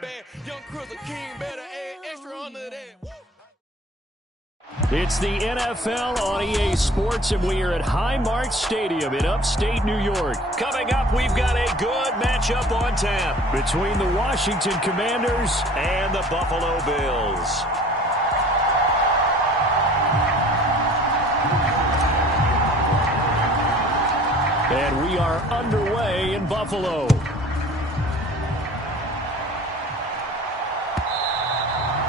bad. Young Chris King better add extra under that. Woo! It's the NFL on EA Sports, and we are at Highmark Stadium in upstate New York. Coming up, we've got a good matchup on tap between the Washington Commanders and the Buffalo Bills. And we are underway in Buffalo.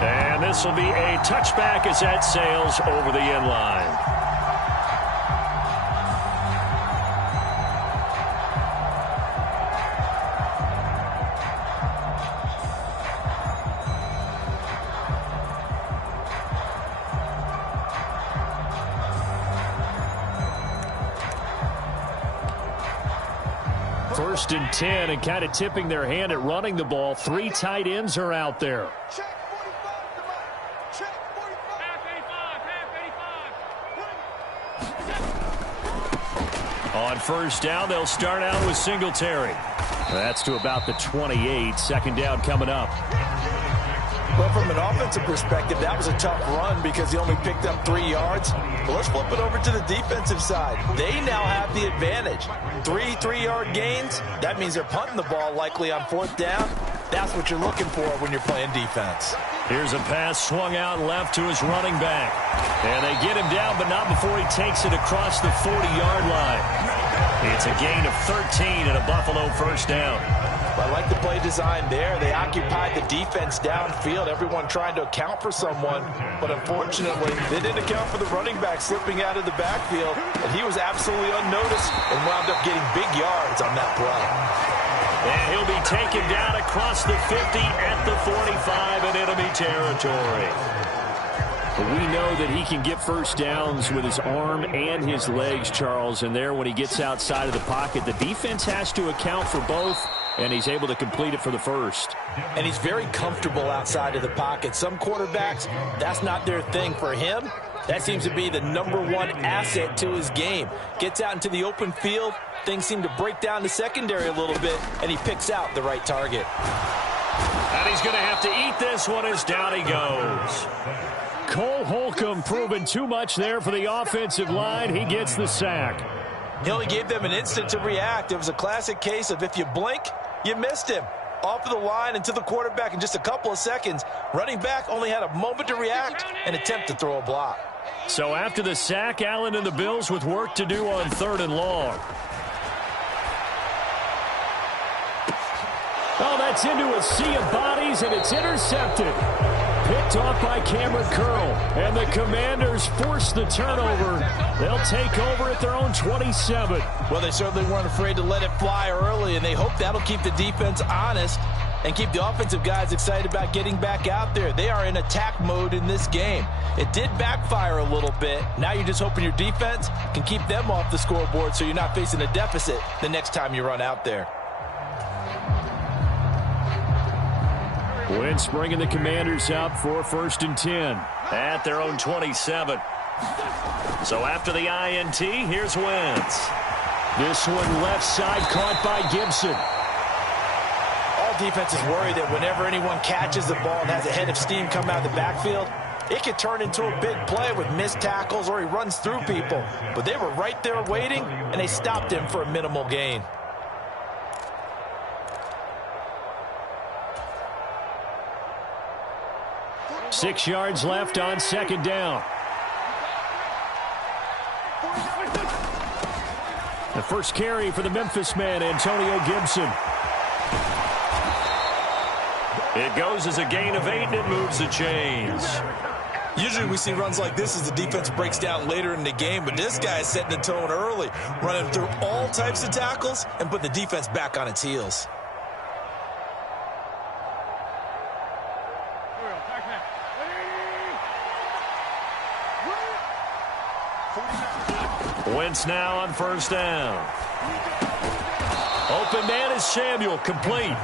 And this will be a touchback as that sails over the end line. First and 10, and kind of tipping their hand at running the ball. 3 tight ends are out there. On first down, they'll start out with Singletary. That's to about the 28. Second down coming up. Well, from an offensive perspective, that was a tough run because he only picked up 3 yards. But let's flip it over to the defensive side. They now have the advantage. 3 3-yard gains. That means they're punting the ball likely on 4th down. That's what you're looking for when you're playing defense. Here's a pass swung out left to his running back. And they get him down, but not before he takes it across the 40-yard line. It's a gain of 13 and a Buffalo first down. I like the play design there. They occupied the defense downfield, everyone trying to account for someone. But unfortunately, they didn't account for the running back slipping out of the backfield. And he was absolutely unnoticed and wound up getting big yards on that play. And he'll be taken down across the 50 at the 45 in enemy territory. But we know that he can get first downs with his arm and his legs, Charles. And there, when he gets outside of the pocket, the defense has to account for both, and he's able to complete it for the first. And he's very comfortable outside of the pocket. Some quarterbacks, that's not their thing. For him, that seems to be the #1 asset to his game. Gets out into the open field, things seem to break down the secondary a little bit, and he picks out the right target. And he's going to have to eat this one as down he goes. Cole Holcomb proving too much there for the offensive line. He gets the sack. He only gave them an instant to react. It was a classic case of if you blink, you missed him. Off of the line and to the quarterback in just a couple of seconds. Running back only had a moment to react and attempt to throw a block. So after the sack, Allen and the Bills with work to do on 3rd and long. Oh, that's into a sea of bodies, and it's intercepted. Picked off by Cameron Curl, and the Commanders force the turnover. They'll take over at their own 27. Well, they certainly weren't afraid to let it fly early, and they hope that'll keep the defense honest and keep the offensive guys excited about getting back out there. They are in attack mode in this game. It did backfire a little bit. Now you're just hoping your defense can keep them off the scoreboard so you're not facing a deficit the next time you run out there. Wentz bringing the Commanders up for 1st and 10 at their own 27. So after the INT, here's Wentz. This one left side caught by Gibson. All defenses worry that whenever anyone catches the ball and has a head of steam come out of the backfield, it could turn into a big play with missed tackles or he runs through people. But they were right there waiting, and they stopped him for a minimal gain. Six yards left on 2nd down. The first carry for the Memphis man, Antonio Gibson. It goes as a gain of 8, and it moves the chains. Usually we see runs like this as the defense breaks down later in the game, but this guy is setting the tone early, running through all types of tackles and put the defense back on its heels. Wentz now on 1st down. Open man is Samuel, complete.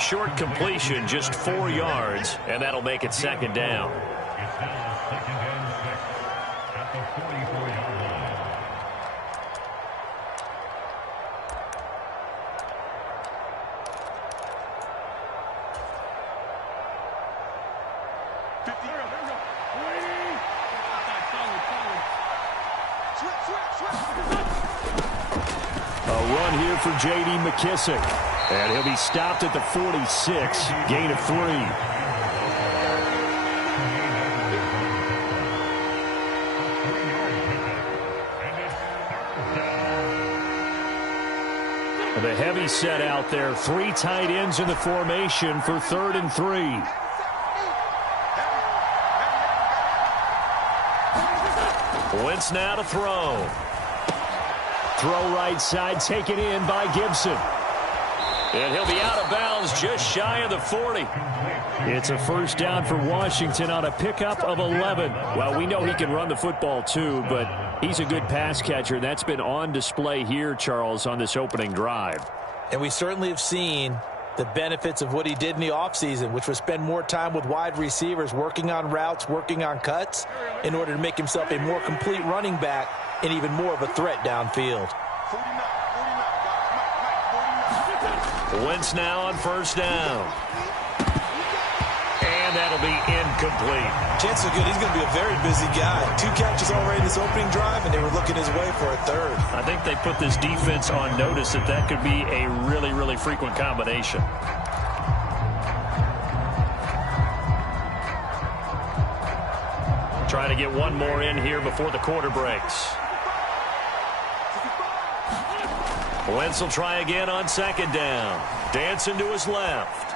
Short completion, just 4 yards, and that'll make it 2nd down. A run here for J.D. McKissick. And he'll be stopped at the 46, gain of 3. The heavy set out there. 3 tight ends in the formation for 3rd and 3. Wentz now to throw. Throw right side, taken in by Gibson. And he'll be out of bounds just shy of the 40. It's a first down for Washington on a pickup of 11. Well, we know he can run the football too, but he's a good pass catcher. That's been on display here, Charles, on this opening drive. And we certainly have seen the benefits of what he did in the offseason, which was spend more time with wide receivers, working on routes, working on cuts, in order to make himself a more complete running back and even more of a threat downfield. Wentz now on first down. And that'll be incomplete. Chances are good he's going to be a very busy guy. 2 catches already in this opening drive, and they were looking his way for a 3rd. I think they put this defense on notice that could be a really, really frequent combination. Trying to get one more in here before the quarter breaks. Wentz will try again on 2nd down. Dancing to his left.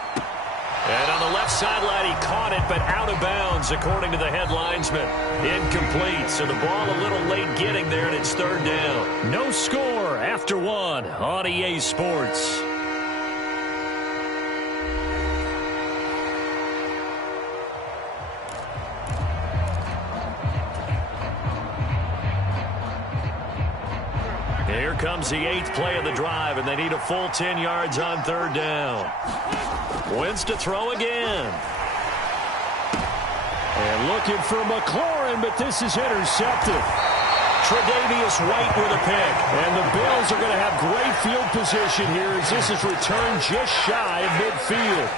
And on the left sideline, he caught it, but out of bounds, according to the head linesman. Incomplete, so the ball a little late getting there, and it's 3rd down. No score after 1 on EA Sports. Here comes the 8th play of the drive, and they need a full 10 yards on 3rd down. Wentz to throw again. And looking for McLaurin, but this is intercepted. Tre'Davious White with a pick. And the Bills are going to have great field position here as this is returned just shy of midfield.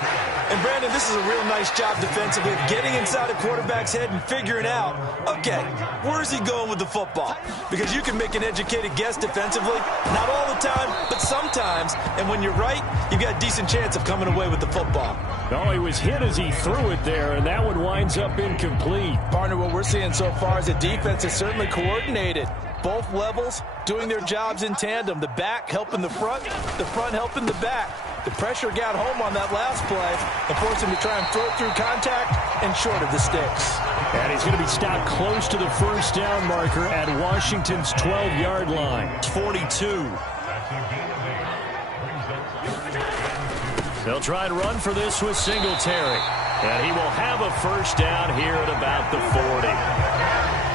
And, Brandon, this is a real nice job defensively of getting inside a quarterback's head and figuring out, okay, where's he going with the football? Because you can make an educated guess defensively, not all the time, but sometimes. And when you're right, you've got a decent chance of coming away with the football. No, he was hit as he threw it there, and that one winds up incomplete. Partner, what we're seeing so far is the defense is certainly coordinated. Both levels doing their jobs in tandem. The back helping the front helping the back. The pressure got home on that last play and forced him to try and throw through contact and short of the sticks. And he's going to be stopped close to the first down marker at Washington's 12-yard line. It's 42. They'll try and run for this with Singletary. And he will have a first down here at about the 40.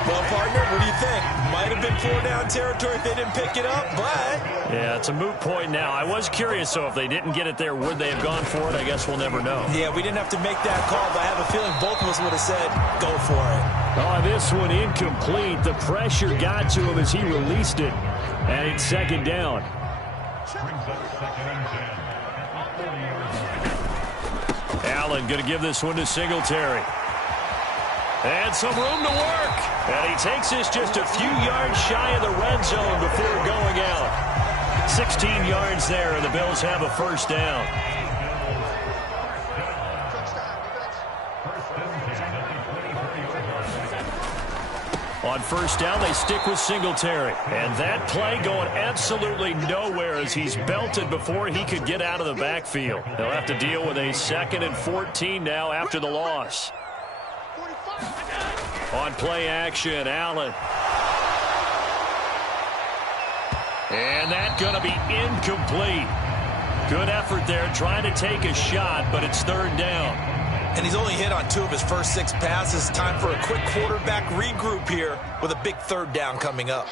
Well, partner, what do you think? Might have been 4-down territory if they didn't pick it up, but... Yeah, it's a moot point now. I was curious, so if they didn't get it there, would they have gone for it? I guess we'll never know. Yeah, we didn't have to make that call, but I have a feeling both of us would have said, go for it. Oh, this one incomplete. The pressure got to him as he released it. And it's 2nd down. Allen going to give this one to Singletary. And some room to work. And he takes this just a few yards shy of the red zone before going out. 16 yards there, and the Bills have a first down. On first down, they stick with Singletary. And that play going absolutely nowhere as he's belted before he could get out of the backfield. They'll have to deal with a 2nd and 14 now after the loss. On play action, Allen. And that's going to be incomplete. Good effort there trying to take a shot, but it's 3rd down. And he's only hit on 2 of his first 6 passes. Time for a quick quarterback regroup here with a big 3rd down coming up.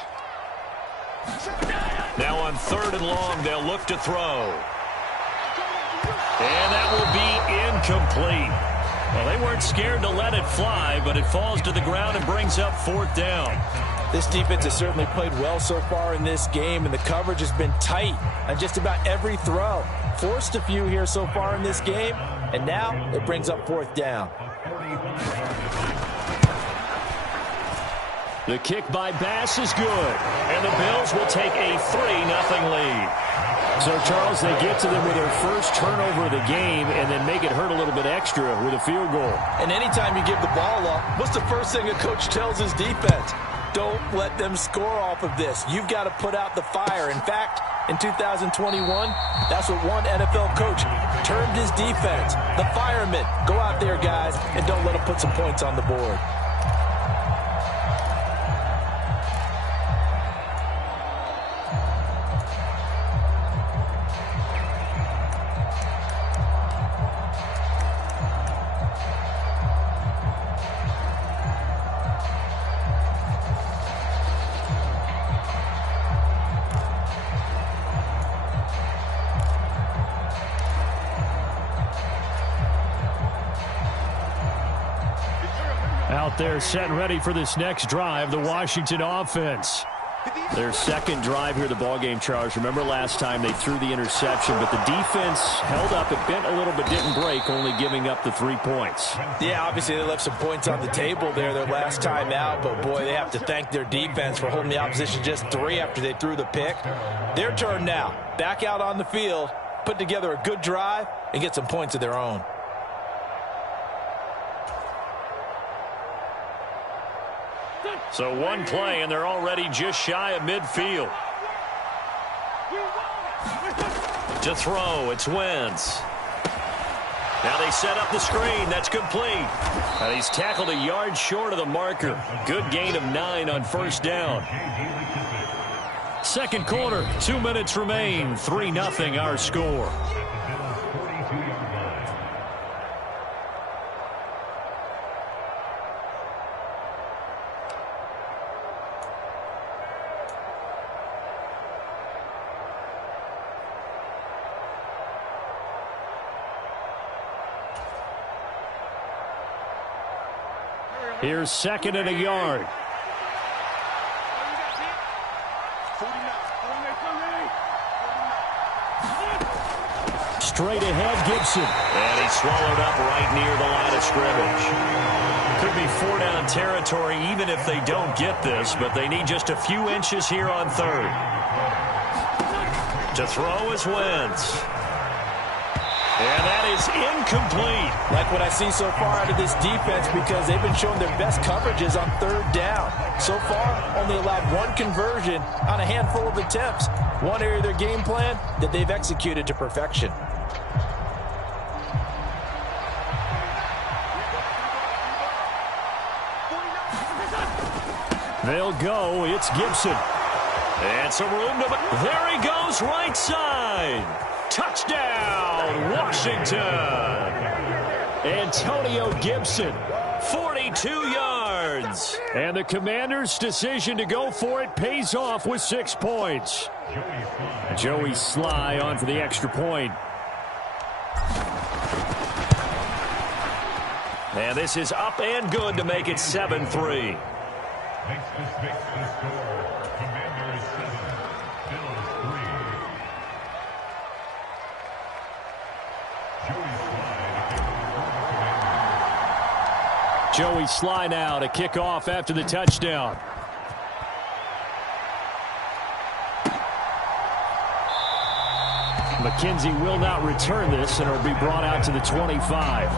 Now on 3rd and long, they'll look to throw. And that will be incomplete. Well, they weren't scared to let it fly, but it falls to the ground and brings up 4th down. This defense has certainly played well so far in this game, and the coverage has been tight on just about every throw. Forced a few here so far in this game, and now it brings up 4th down. The kick by Bass is good, and the Bills will take a 3-0 lead. So, Charles, they get to them with their first turnover of the game and then make it hurt a little bit extra with a field goal. And anytime you give the ball up, what's the first thing a coach tells his defense? Don't let them score off of this. You've got to put out the fire. In fact, in 2021, that's what one NFL coach termed his defense. The firemen. Go out there, guys, and don't let them put some points on the board. Out there set and ready for this next drive, the Washington offense. Their second drive here of the ballgame, Charles. Remember last time they threw the interception, but the defense held up. It bent a little but didn't break, only giving up the 3 points. Yeah, obviously they left some points on the table there their last time out, but boy, they have to thank their defense for holding the opposition just 3 after they threw the pick. Their turn now. Back out on the field, put together a good drive, and get some points of their own. So one play, and they're already just shy of midfield. To throw, it's Wentz. Now they set up the screen. That's complete. And he's tackled a yard short of the marker. Good gain of 9 on first down. Second quarter, 2 minutes remain. 3-0 our score. Here's second and a yard. Straight ahead, Gibson. And he's swallowed up right near the line of scrimmage. Could be 4-down territory even if they don't get this, but they need just a few inches here on third. To throw is Wentz. And that is incomplete. Like what I see so far out of this defense because they've been showing their best coverages on third down. So far, only allowed 1 conversion on a handful of attempts. One area of their game plan that they've executed to perfection. They'll go. It's Gibson. And some room to... There he goes, right side. Touchdown, Washington. Antonio Gibson, 42 yards. And the Commanders' decision to go for it pays off with 6 points. Joey Sly on for the extra point. And this is up and good to make it 7-3. Joey Sly now to kick off after the touchdown. McKenzie will not return this, and it'll be brought out to the 25.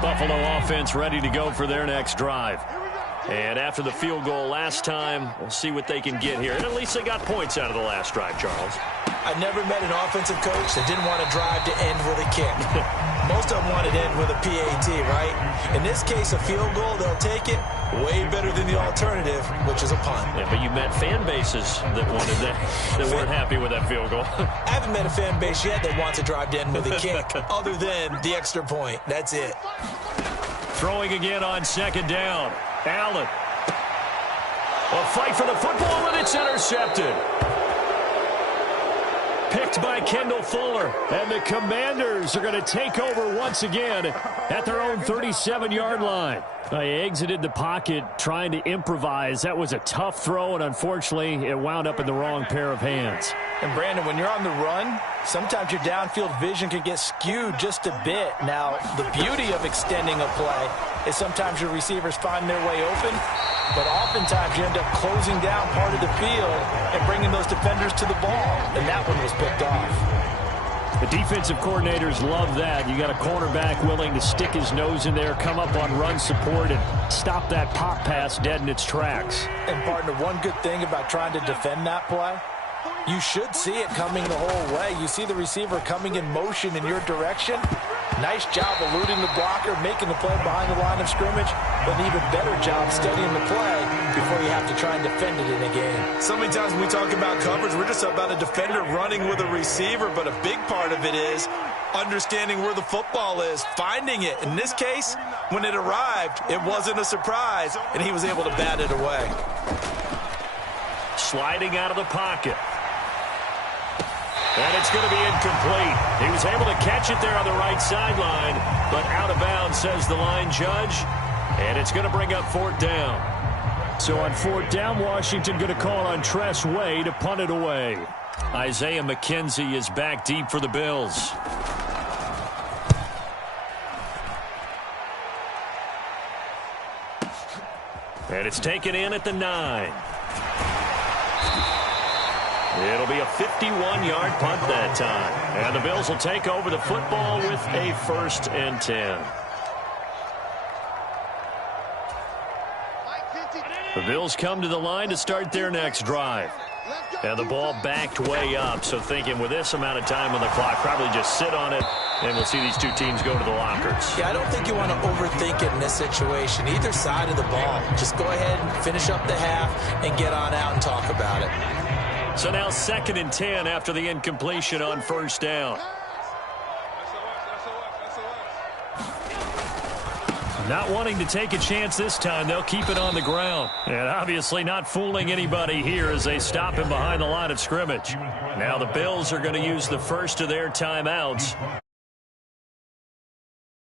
Buffalo offense ready to go for their next drive. And after the field goal last time, we'll see what they can get here. And at least they got points out of the last drive, Charles. I've never met an offensive coach that didn't want to drive to end with a kick. Most of them wanted to end with a PAT, right? In this case, a field goal, they'll take it. Way better than the alternative, which is a punt. Yeah, but you met fan bases that wanted that, that weren't happy with that field goal. I haven't met a fan base yet that wants to drive to end with a kick, other than the extra point. That's it. Throwing again on second down. Allen. A fight for the football, and it's intercepted. picked by Kendall Fuller. And the Commanders are going to take over once again at their own 37-yard line. They exited the pocket trying to improvise. That was a tough throw, and unfortunately, it wound up in the wrong pair of hands. And, Brandon, when you're on the run, sometimes your downfield vision can get skewed just a bit. Now, the beauty of extending a play is sometimes your receivers find their way open, but oftentimes you end up closing down part of the field and bringing those defenders to the ball, and that one was picked off. The defensive coordinators love that. You got a cornerback willing to stick his nose in there, come up on run support, and stop that pop pass dead in its tracks. And, partner, one good thing about trying to defend that play, you should see it coming the whole way. You see the receiver coming in motion in your direction. Nice job eluding the blocker, making the play behind the line of scrimmage, but an even better job studying the play before you have to try and defend it in a game. So many times when we talk about coverage, we're just about a defender running with a receiver, but a big part of it is understanding where the football is, finding it. In this case, when it arrived, it wasn't a surprise, and he was able to bat it away. Sliding out of the pocket. And it's going to be incomplete. He was able to catch it there on the right sideline, but out of bounds, says the line judge. And it's going to bring up fourth down. So on fourth down, Washington going to call on Tress Way to punt it away. Isaiah McKenzie is back deep for the Bills. And it's taken in at the 9. It'll be a 51-yard punt that time. And the Bills will take over the football with a 1st and 10. The Bills come to the line to start their next drive. And the ball backed way up, so thinking with this amount of time on the clock, probably just sit on it, and we'll see these two teams go to the lockers. Yeah, I don't think you want to overthink it in this situation. Either side of the ball. Just go ahead and finish up the half and get on out and talk about it. So now 2nd and 10 after the incompletion on 1st down. Not wanting to take a chance this time, they'll keep it on the ground. And obviously not fooling anybody here as they stop him behind the line of scrimmage. Now the Bills are going to use the first of their timeouts.